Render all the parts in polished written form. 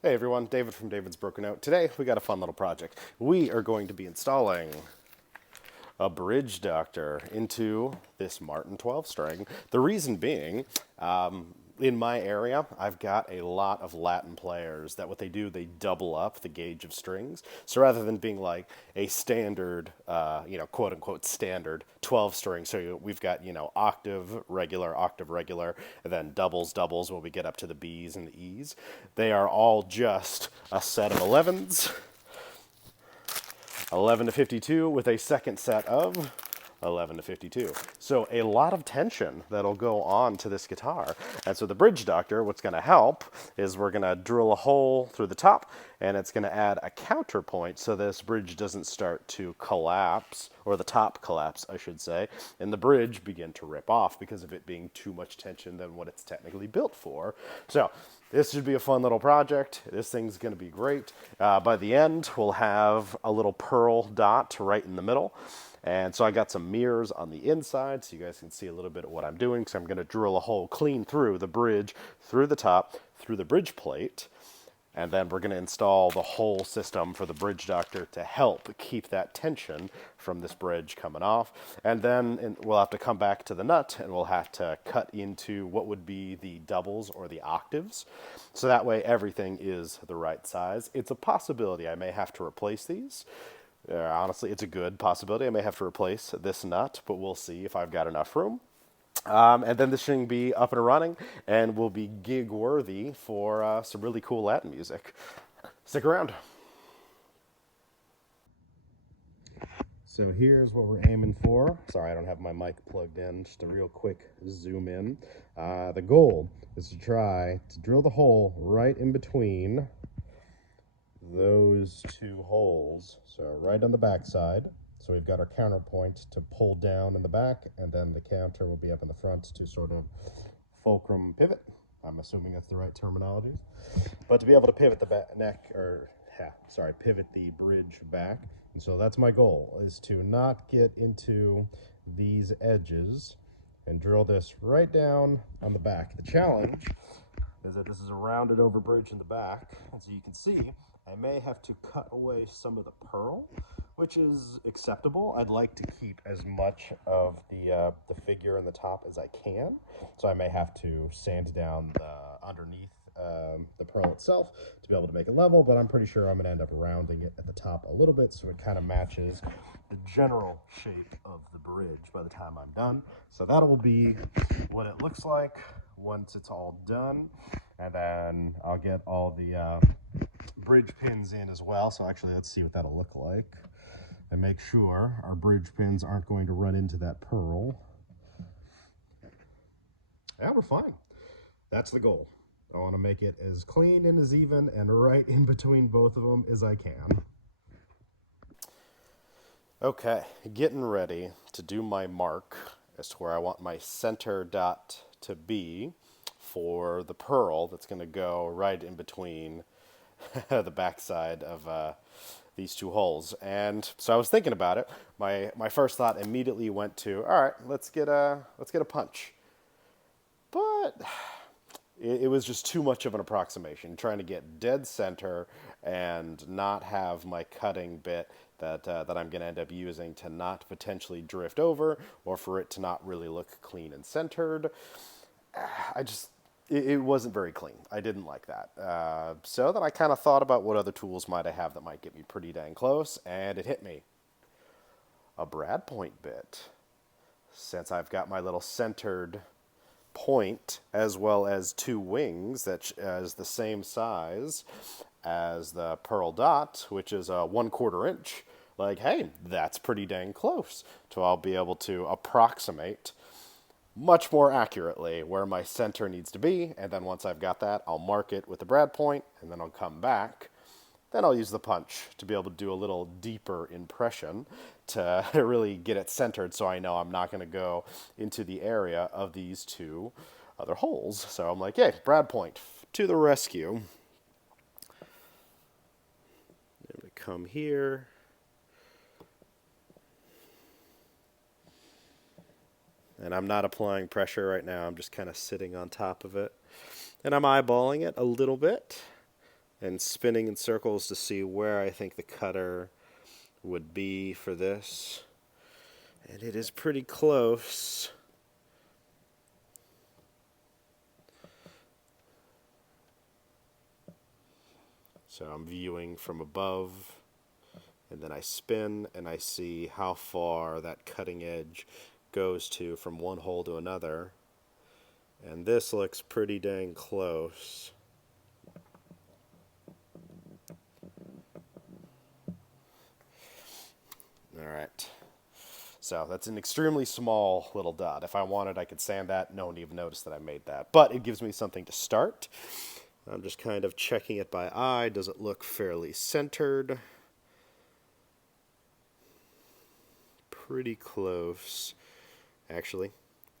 Hey everyone, David from David's Broken Out. Today we got a fun little project. We are going to be installing a bridge doctor into this Martin 12 string. The reason being, in my area, I've got a lot of Latin players that what they do, they double up the gauge of strings. So rather than being like a standard, quote unquote standard 12 string, so we've got, octave, regular, and then doubles, doubles when we get up to the B's and the E's. They are all just a set of 11s 11 to 52 with a second set of 11 to 52. So a lot of tension that'll go on to this guitar. And so the bridge doctor, what's going to help is we're going to drill a hole through the top and it's going to add a counterpoint so this bridge doesn't start to collapse, or the top collapse, I should say, and the bridge begin to rip off because of it being too much tension than what it's technically built for. So this should be a fun little project. This thing's going to be great. By the end, we'll have a little pearl dot right in the middle. And so I got some mirrors on the inside so you guys can see a little bit of what I'm doing. So I'm going to drill a hole clean through the bridge, through the top, through the bridge plate. And then we're going to install the whole system for the bridge doctor to help keep that tension from this bridge coming off. And then we'll have to come back to the nut and we'll have to cut into what would be the doubles or the octaves. So that way everything is the right size. It's a possibility I may have to replace these. Honestly, it's a good possibility. I may have to replace this nut, but we'll see if I've got enough room. And then this thing be up and running and will be gig worthy for some really cool Latin music. Stick around. So here's what we're aiming for. Sorry, I don't have my mic plugged in. Just a real quick zoom in. The goal is to try to drill the hole right in between those two holes. So right on the back side. So we've got our counterpoint to pull down in the back, and then the counter will be up in the front to sort of fulcrum pivot. I'm assuming that's the right terminology. But to be able to pivot the pivot the bridge back. And so that's my goal, is to not get into these edges and drill this right down on the back. The challenge is that this is a rounded over bridge in the back, and so you can see I may have to cut away some of the pearl, which is acceptable. I'd like to keep as much of the figure in the top as I can, so I may have to sand down the underneath the pearl itself to be able to make it level, but I'm pretty sure I'm going to end up rounding it at the top a little bit so it kind of matches the general shape of the bridge by the time I'm done. So that will be what it looks like once it's all done, and then I'll get all the bridge pins in as well. So actually, let's see what that'll look like and make sure our bridge pins aren't going to run into that pearl. Yeah, we're fine. That's the goal. I want to make it as clean and as even and right in between both of them as I can. Okay, getting ready to do my mark as to where I want my center dot to be for the pearl that's going to go right in between the backside of these two holes. And so I was thinking about it. My first thought immediately went to, all right, let's get a punch. But it was just too much of an approximation, trying to get dead center and not have my cutting bit that I'm going to end up using to not potentially drift over or for it to not really look clean and centered. It wasn't very clean. I didn't like that. So then I kind of thought about what other tools might I have that might get me pretty dang close, and it hit me. A brad point bit. Since I've got my little centered point as well as two wings that is the same size as the pearl dot, which is a 1/4 inch, like, hey, that's pretty dang close. So I'll be able to approximate much more accurately where my center needs to be, and then once I've got that, I'll mark it with the brad point, and then I'll come back. Then I'll use the punch to be able to do a little deeper impression to really get it centered so I know I'm not going to go into the area of these two other holes. So I'm like, hey, brad point to the rescue. I'm going to come here. And I'm not applying pressure right now. I'm just kind of sitting on top of it. And I'm eyeballing it a little bit. and spinning in circles to see where I think the cutter would be for this. And it is pretty close. So I'm viewing from above, and then I spin and I see how far that cutting edge goes to from one hole to another. And this looks pretty dang close. Alright. So that's an extremely small little dot. If I wanted, I could sand that. No one would even notice that I made that. But it gives me something to start. I'm just kind of checking it by eye. Does it look fairly centered? Pretty close, actually.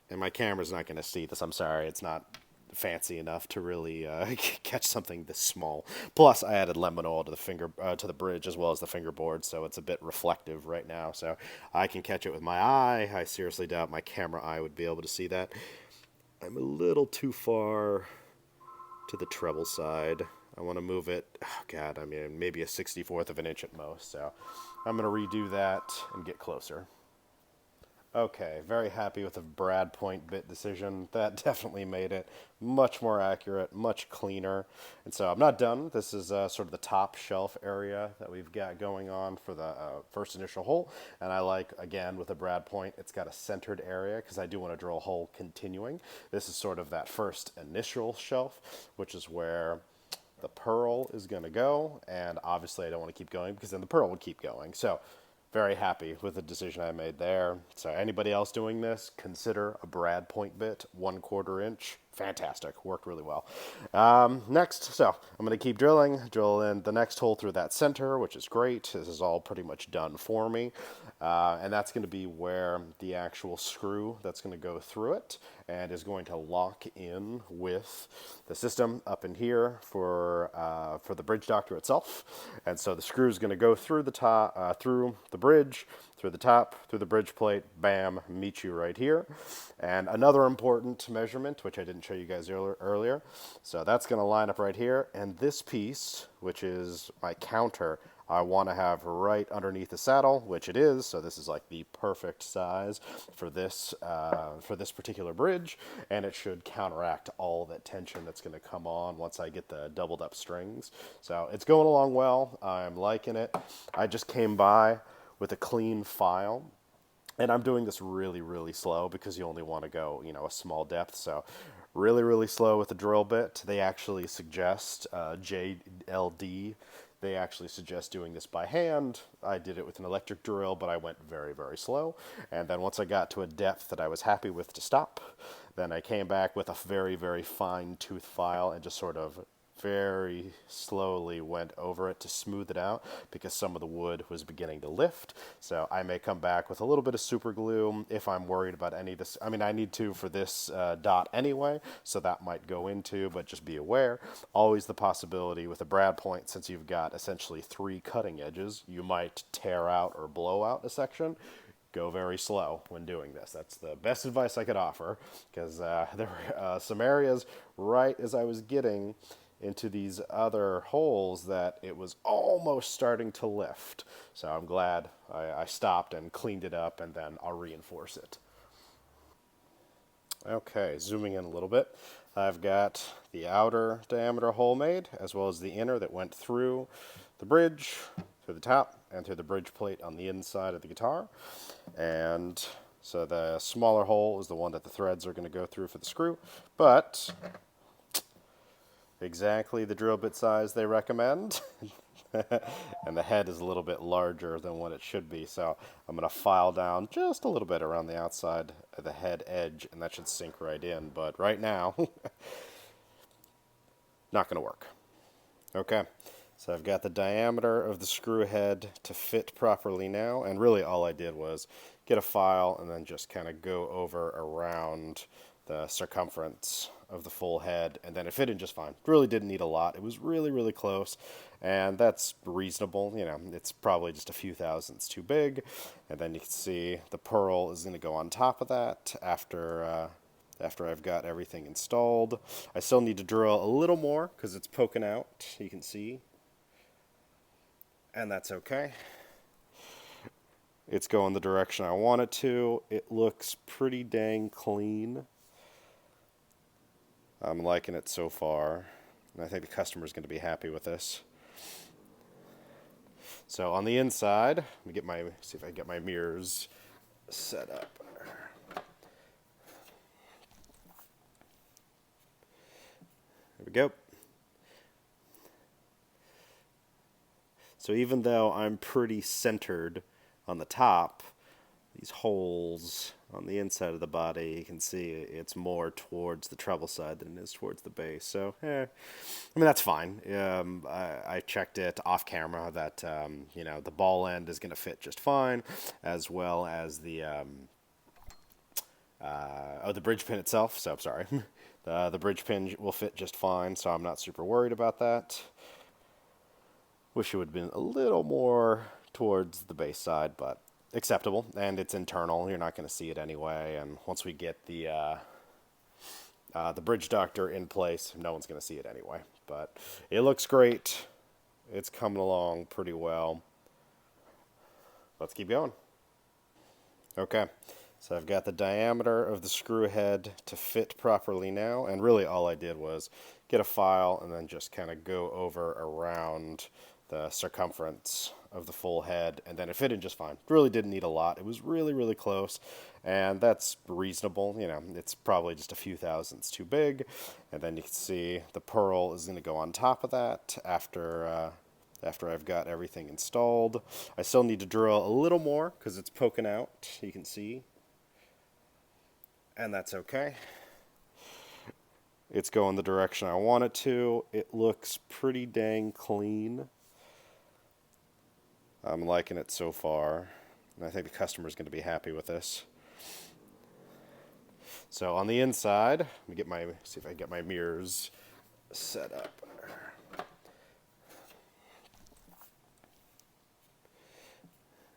And my camera's not going to see this. I'm sorry. It's not fancy enough to really catch something this small. Plus, I added lemon oil to the bridge as well as the fingerboard, so it's a bit reflective right now. So I can catch it with my eye. I seriously doubt my camera eye would be able to see that. I'm a little too far to the treble side. I want to move it, oh God, I mean, maybe a 64th of an inch at most. So I'm going to redo that and get closer. Okay, very happy with the brad point bit decision. That definitely made it much more accurate, much cleaner. And so I'm not done. This is sort of the top shelf area that we've got going on for the first initial hole. And I like, again, with a brad point, it's got a centered area because I do want to drill a hole continuing. This is sort of that first initial shelf, which is where the pearl is going to go. And obviously I don't want to keep going because then the pearl would keep going. So very happy with the decision I made there. So anybody else doing this, consider a brad point bit, 1/4 inch. Fantastic, worked really well. Next, so I'm going to keep drilling, drill in the next hole through that center, which is great. This is all pretty much done for me. And that's going to be where the actual screw that's going to go through it and is going to lock in with the system up in here for the bridge doctor itself. And so the screw is going to go through the top, through the bridge, through the top, through the bridge plate, bam, meet you right here. And another important measurement, which I didn't show you guys earlier, so that's going to line up right here. And this piece, which is my counter, I want to have right underneath the saddle, which it is, so this is like the perfect size for this particular bridge, and it should counteract all that tension that's going to come on once I get the doubled up strings. So it's going along well. I'm liking it. I just came by with a clean file, and I'm doing this really, really slow because you only want to go, a small depth. So really, really slow with the drill bit. They actually suggest JLD. They actually suggest doing this by hand. I did it with an electric drill, but I went very, very slow. And then once I got to a depth that I was happy with to stop, then I came back with a very, very fine tooth file and just sort of very slowly went over it to smooth it out because some of the wood was beginning to lift. So I may come back with a little bit of super glue if I'm worried about any of this. I mean, I need to for this dot anyway, so that might go into, but just be aware. Always the possibility with a brad point, since you've got essentially 3 cutting edges, you might tear out or blow out a section. Go very slow when doing this. That's the best advice I could offer because there were some areas right as I was getting into these other holes that it was almost starting to lift. So I'm glad I stopped and cleaned it up, and then I'll reinforce it. Okay, zooming in a little bit. I've got the outer diameter hole made, as well as the inner that went through the bridge, through the top, and through the bridge plate on the inside of the guitar. And so the smaller hole is the one that the threads are going to go through for the screw, but exactly the drill bit size they recommend. And the head is a little bit larger than what it should be, so I'm going to file down just a little bit around the outside of the head edge, and that should sink right in. But right now, not going to work. Okay, so I've got the diameter of the screw head to fit properly now, and really all I did was get a file and then just kind of go over around the circumference of the full head, and then it fit in just fine. Really didn't need a lot. It was really, really close, and that's reasonable. It's probably just a few thousandths too big. And then you can see the pearl is going to go on top of that after after I've got everything installed. I still need to drill a little more because it's poking out, you can see, and that's okay. It's going the direction I want it to. It looks pretty dang clean. I'm liking it so far, and I think the customer's going to be happy with this. So on the inside, let me see if I can get my mirrors set up. There we go. So even though I'm pretty centered on the top, these holes on the inside of the body, you can see it's more towards the treble side than it is towards the bass. So, I mean, that's fine. I checked it off camera that, the ball end is going to fit just fine, as well as the bridge pin itself. So, sorry. The bridge pin will fit just fine, so I'm not super worried about that. Wish it would have been a little more towards the bass side, but acceptable. And it's internal. You're not going to see it anyway. And once we get the bridge ductor in place, no one's going to see it anyway. But it looks great. It's coming along pretty well. Let's keep going. Okay, so I've got the diameter of the screw head to fit properly now, and really all I did was get a file and then just kind of go over around the circumference of the full head, and then it fitted just fine. Really didn't need a lot. It was really, really close, and that's reasonable. It's probably just a few thousandths too big, and then you can see the pearl is going to go on top of that after I've got everything installed. I still need to drill a little more because it's poking out, you can see, and that's okay. It's going the direction I want it to. It looks pretty dang clean. I'm liking it so far, and I think the customer's going to be happy with this. So on the inside, let me see if I can get my mirrors set up.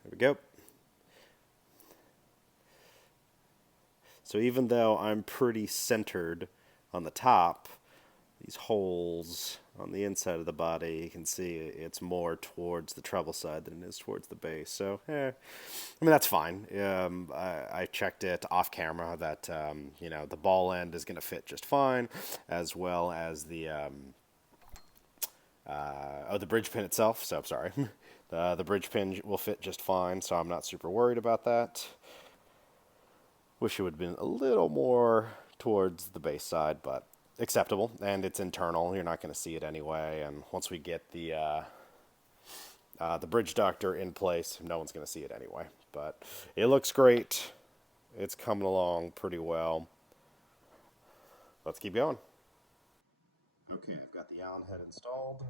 There we go. So even though I'm pretty centered on the top, these holes on the inside of the body, you can see it's more towards the treble side than it is towards the bass. So, I mean, that's fine. I checked it off camera that, the ball end is going to fit just fine, as well as the bridge pin itself. So, sorry. The bridge pin will fit just fine, so I'm not super worried about that. Wish it would have been a little more towards the bass side, but acceptable. And it's internal. You're not going to see it anyway. And once we get the bridge ductor in place, no one's going to see it anyway. But it looks great. It's coming along pretty well. Let's keep going. Okay, I've got the Allen head installed.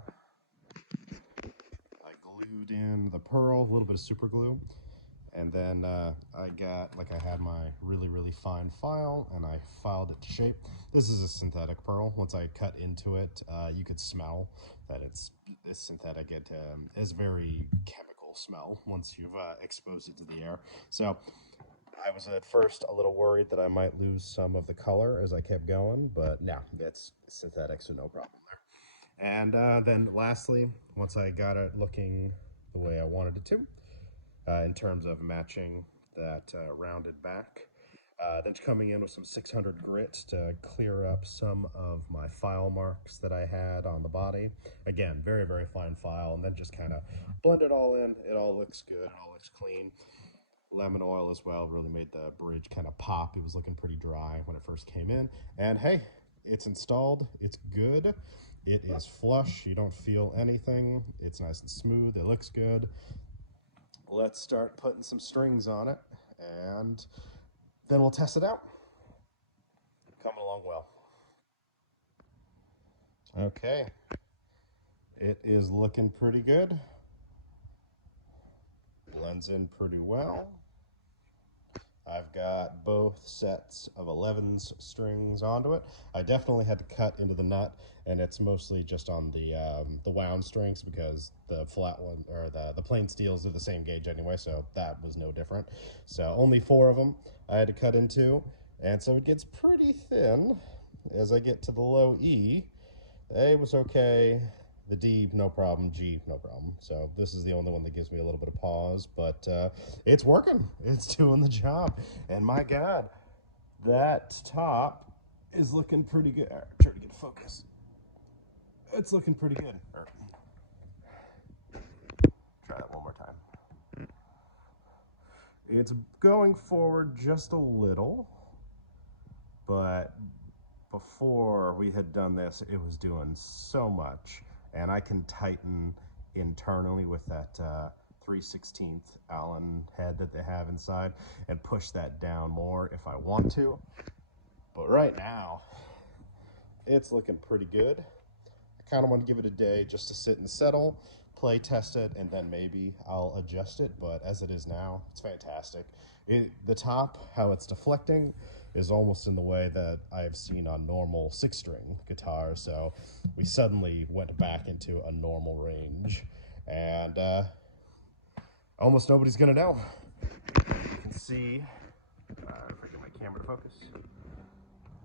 I glued in the pearl, a little bit of super glue. And then I had my really, really fine file, and I filed it to shape. This is a synthetic pearl. Once I cut into it, you could smell that it's synthetic. It is very chemical smell once you've exposed it to the air. So I was at first a little worried that I might lose some of the color as I kept going, but no, it's synthetic, so no problem there. And then lastly, once I got it looking the way I wanted it to, in terms of matching that rounded back. Then coming in with some 600 grit to clear up some of my file marks that I had on the body. Again, very, very fine file, and then just kind of blend it all in. It all looks good, it all looks clean. Lemon oil as well really made the bridge kind of pop. It was looking pretty dry when it first came in. And hey, it's installed, it's good. It is flush, you don't feel anything. It's nice and smooth, it looks good. Let's start putting some strings on it, and then we'll test it out. Coming along well. Okay, it is looking pretty good. Blends in pretty well. I've got both sets of 11s strings onto it. I definitely had to cut into the nut, and it's mostly just on the wound strings because the flat one or the plain steels are the same gauge anyway, so that was no different. So only 4 of them I had to cut into, And so it gets pretty thin as I get to the low E. The A was okay, the D, no problem, G, no problem. So this is the only one that gives me a little bit of pause, but it's working. It's doing the job. And my God, that top is looking pretty good. Right, try to get focus. It's looking pretty good. Try that one more time. It's going forward just a little, but before we had done this, it was doing so much, and I can tighten internally with that 3/16 Allen head that they have inside and push that down more if I want to. But right now, it's looking pretty good. I kind of want to give it a day just to sit and settle, play test it, and then maybe I'll adjust it. But as it is now, it's fantastic. The top, how it's deflecting, is almost in the way that I have seen on normal 6-string guitars. So we suddenly went back into a normal range, and almost nobody's gonna know. You can see, if I get my camera to focus,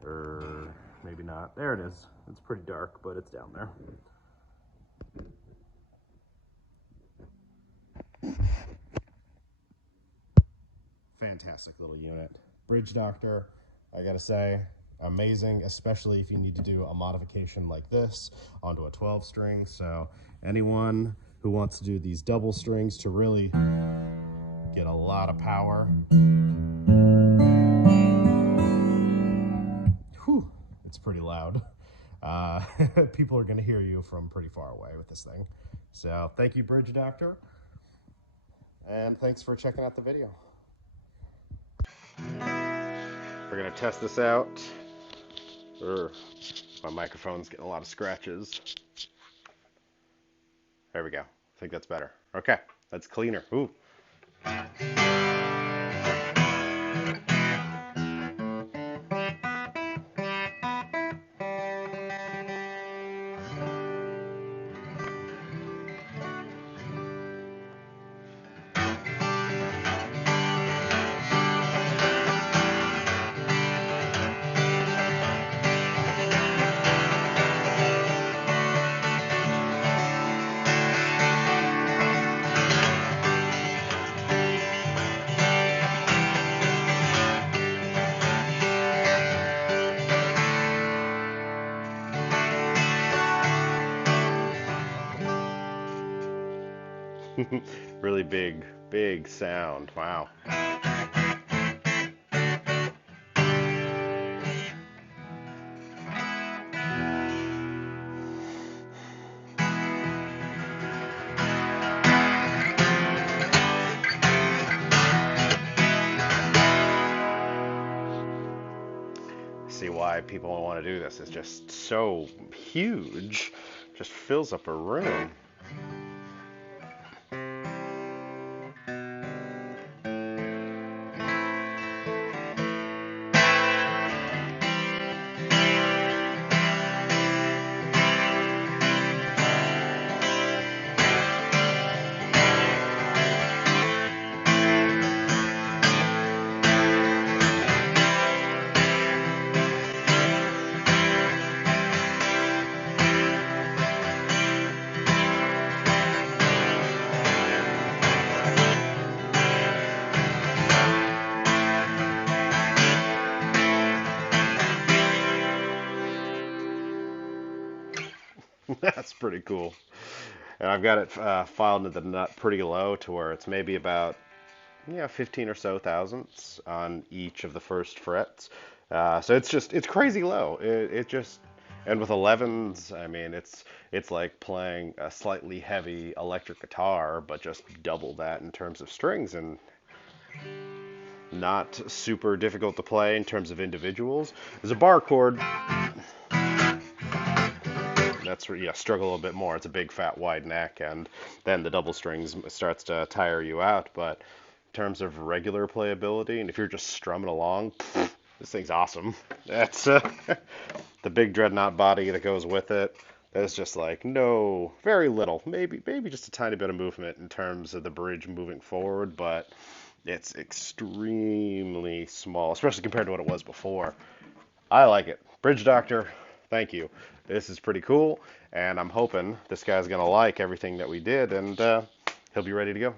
or maybe not. There it is. It's pretty dark, but it's down there. Fantastic little unit. Bridge Doctor, I gotta say, amazing, especially if you need to do a modification like this onto a 12-string. So anyone who wants to do these double strings to really get a lot of power. Whew, it's pretty loud. People are gonna hear you from pretty far away with this thing. So thank you, Bridge Doctor, and thanks for checking out the video. We're gonna test this out. My microphone's getting a lot of scratches. There we go. I think that's better. Okay, that's cleaner. Ooh. Really big sound. Wow. See why people want to do this. It's just so huge. Just fills up a room. That's pretty cool. And I've got it filed into the nut pretty low to where it's maybe about 15 or so thousandths on each of the first frets. So it's crazy low. It just, and with 11s, I mean, it's like playing a slightly heavy electric guitar, but just double that in terms of strings, and not super difficult to play in terms of individuals. There's a bar chord. That's where you struggle a little bit more. It's a big, fat, wide neck, and then the double strings starts to tire you out. But in terms of regular playability, and if you're just strumming along, this thing's awesome. That's the big dreadnought body that goes with it. There's just like very little, maybe just a tiny bit of movement in terms of the bridge moving forward, but It's extremely small, especially compared to what it was before. I like it. Bridge Doctor, thank you. This is pretty cool, and I'm hoping this guy's going to like everything that we did, and he'll be ready to go.